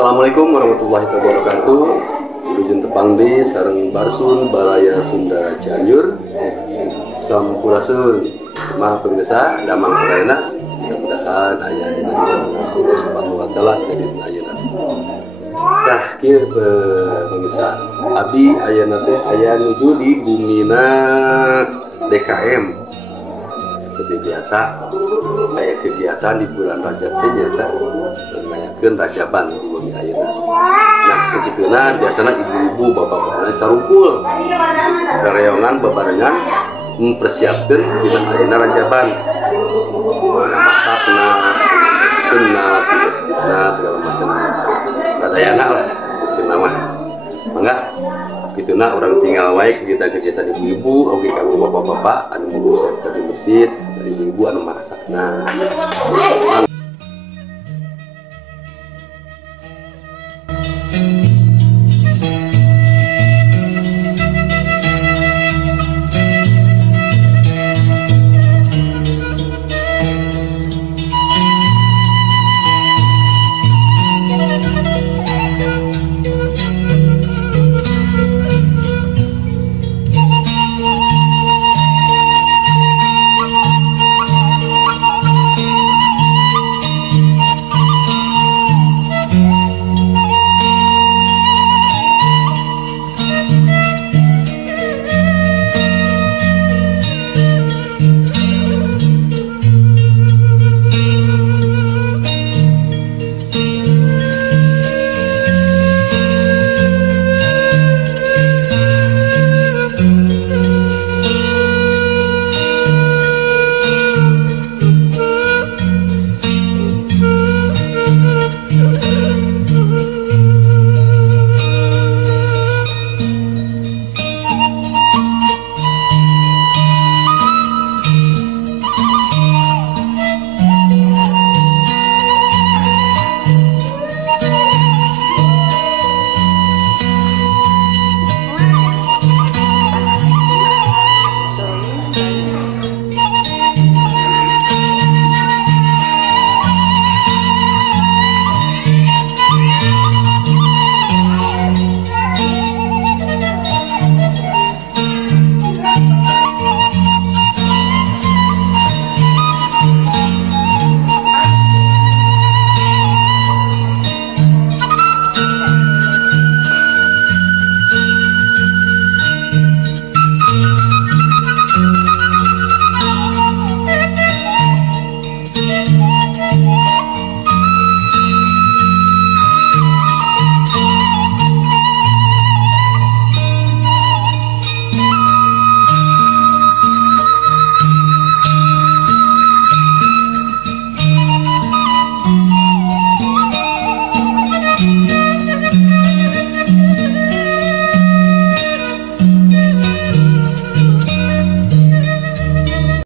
Assalamualaikum warahmatullahi wabarakatuh. Wilujeng tepangdi sareng Barsun Balaya Sunda Cianjur. Sampurasun maha penggesa damang sarayana. Mudah-mudahan aya Allah Subhanahu wa taala jadi ayeuna. Tah kieu penggesa. Abi ayeuna teh aya nuju di bumina DKM. Seperti biasa kayak kegiatan di bulan Rajab teh nyata ngayakeun rajaban di bumi ayeuna. Nah, begituna biasanya ibu-ibu bapak-bapak tarumpul kareongan bebarengan mempersiapkan dina ayeuna rajaban. Masakna, sunat, masjidna segala macam. Sadayana lah kitu mah. Mangga kituna orang tinggal wae kegiatan-kegiatan ibu-ibu oge kanggo bapak-bapak anu mempersiapkan di masjid, dari ibu anu marasakna.